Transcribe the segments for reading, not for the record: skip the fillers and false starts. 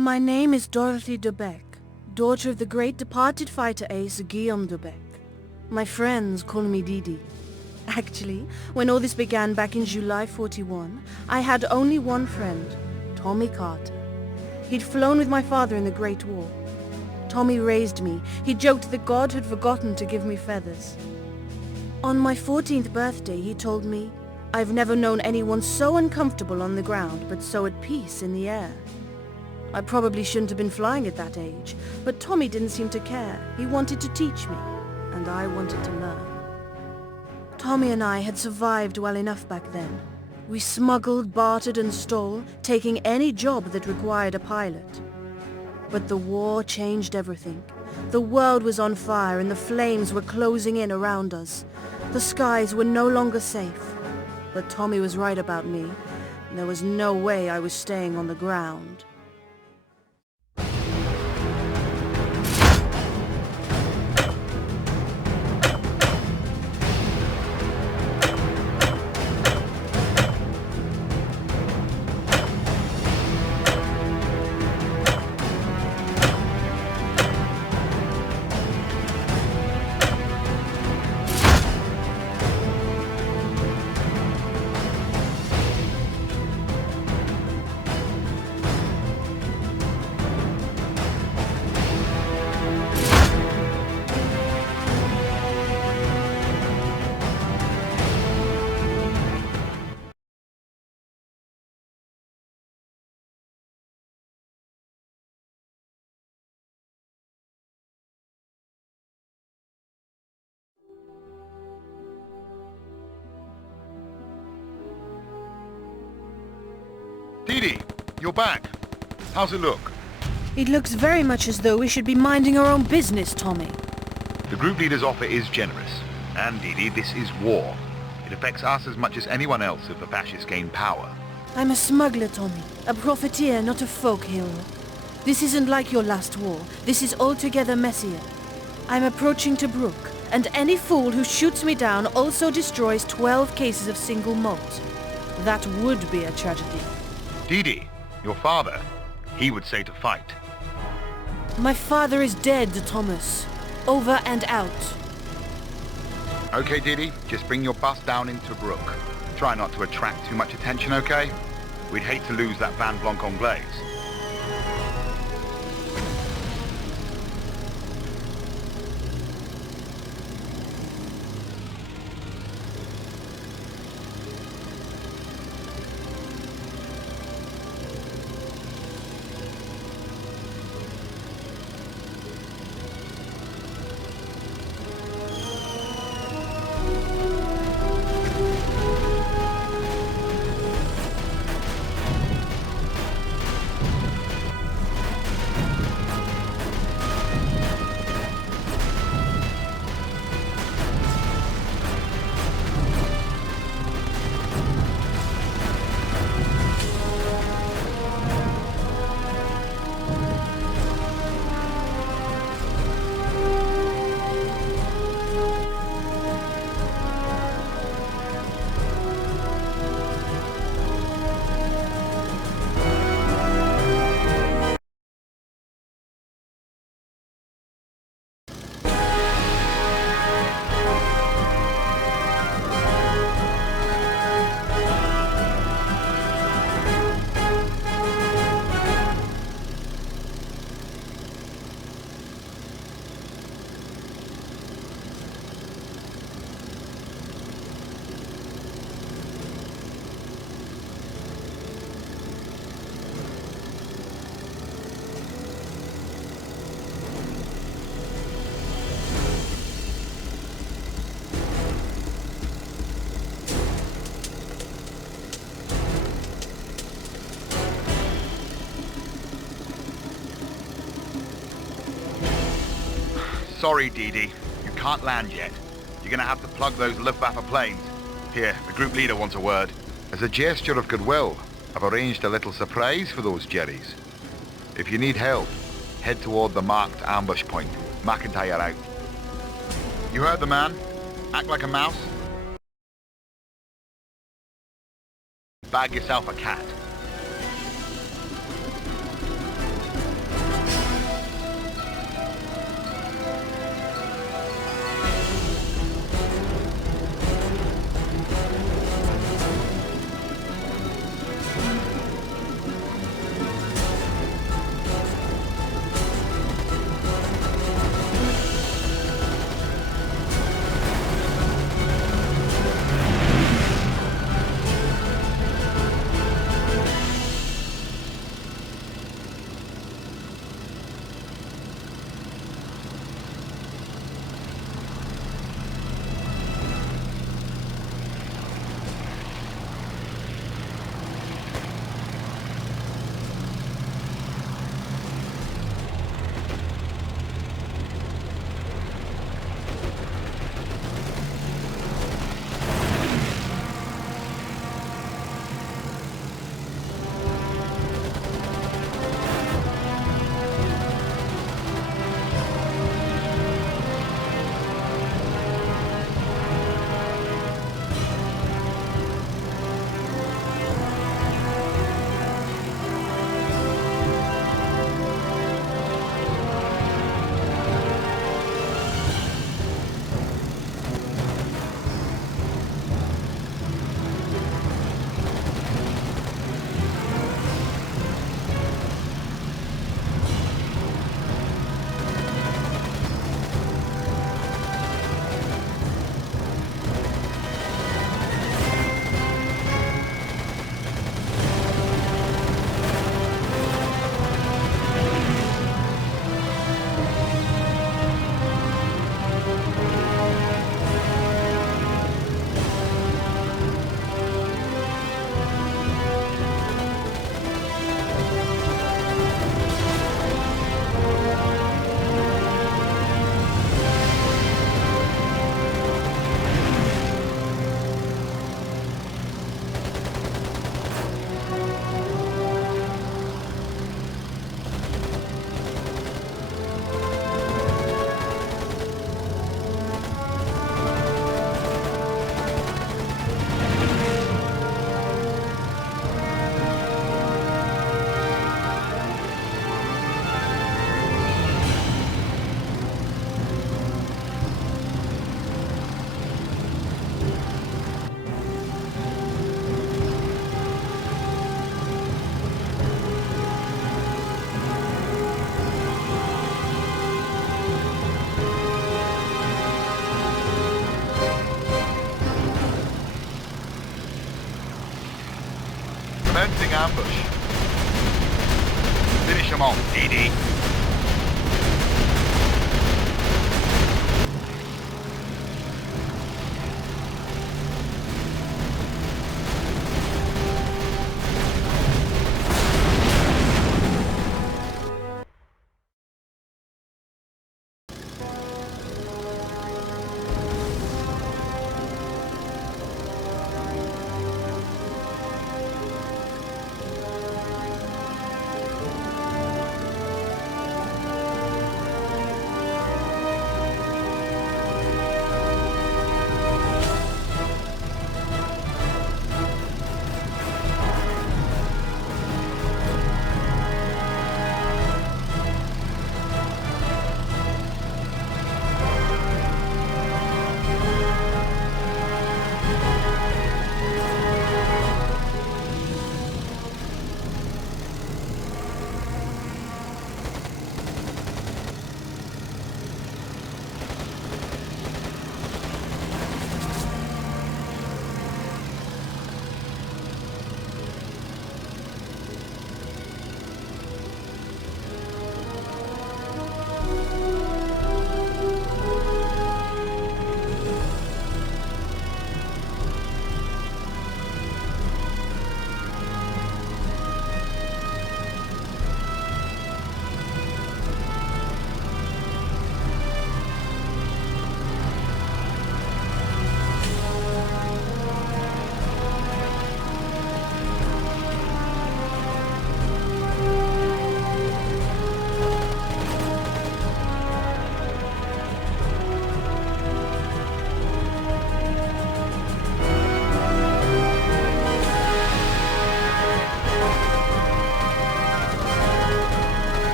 My name is Dorothy de Beck, daughter of the great departed fighter ace Guillaume de Beck. My friends call me Didi. Actually, when all this began back in July 41, I had only one friend, Tommy Carter. He'd flown with my father in the Great War. Tommy raised me. He joked that God had forgotten to give me feathers. On my 14th birthday, he told me, "I've never known anyone so uncomfortable on the ground, but so at peace in the air." I probably shouldn't have been flying at that age, but Tommy didn't seem to care. He wanted to teach me, and I wanted to learn. Tommy and I had survived well enough back then. We smuggled, bartered, and stole, taking any job that required a pilot. But the war changed everything. The world was on fire and the flames were closing in around us. The skies were no longer safe. But Tommy was right about me. There was no way I was staying on the ground. Didi, you're back. How's it look? It looks very much as though we should be minding our own business, Tommy. The group leader's offer is generous. And Didi, this is war. It affects us as much as anyone else if the fascists gain power. I'm a smuggler, Tommy. A profiteer, not a folk hero. This isn't like your last war. This is altogether messier. I'm approaching Tobruk, and any fool who shoots me down also destroys 12 cases of single malt. That would be a tragedy. Didi, your father, he would say to fight. My father is dead, Thomas. Over and out. Okay, Didi, just bring your bus down into Brook. Try not to attract too much attention, okay? We'd hate to lose that Van Blanc Anglaise. Sorry, Didi. You can't land yet. You're gonna have to plug those Luftwaffe planes. Here, the group leader wants a word. As a gesture of goodwill, I've arranged a little surprise for those Jerrys. If you need help, head toward the marked ambush point. McIntyre out. You heard the man. Act like a mouse. Bag yourself a cat. Commencing ambush. Finish them off, Dee.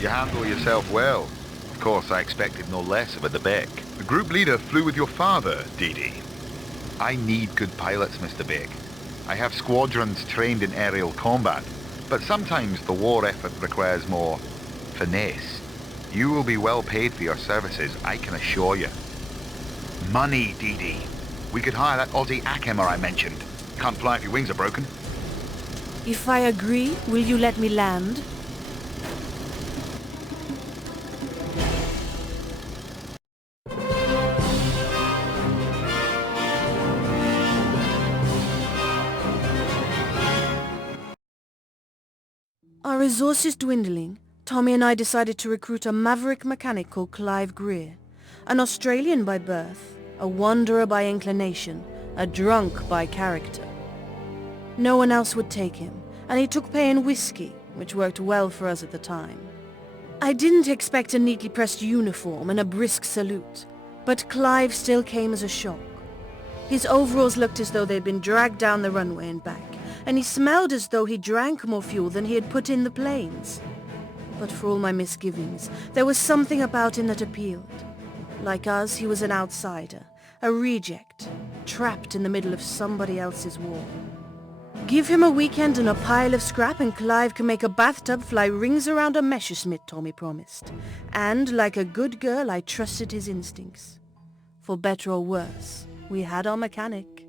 You handle yourself well. Of course, I expected no less of a Debec. The group leader flew with your father, Dee. I need good pilots, Mr. Beck. I have squadrons trained in aerial combat, but sometimes the war effort requires more finesse. You will be well paid for your services, I can assure you. Money, Dee. We could hire that Aussie Akemmer I mentioned. Can't fly if your wings are broken. If I agree, will you let me land? Our resources dwindling, Tommy and I decided to recruit a maverick mechanic called Clive Greer, an Australian by birth, a wanderer by inclination, a drunk by character. No one else would take him, and he took pay in whiskey, which worked well for us at the time. I didn't expect a neatly pressed uniform and a brisk salute, but Clive still came as a shock. His overalls looked as though they'd been dragged down the runway and back, and he smelled as though he drank more fuel than he had put in the planes. But for all my misgivings, there was something about him that appealed. Like us, he was an outsider, a reject, trapped in the middle of somebody else's war. Give him a weekend and a pile of scrap and Clive can make a bathtub fly rings around a Messerschmitt, Tommy promised. And, like a good girl, I trusted his instincts. For better or worse, we had our mechanic.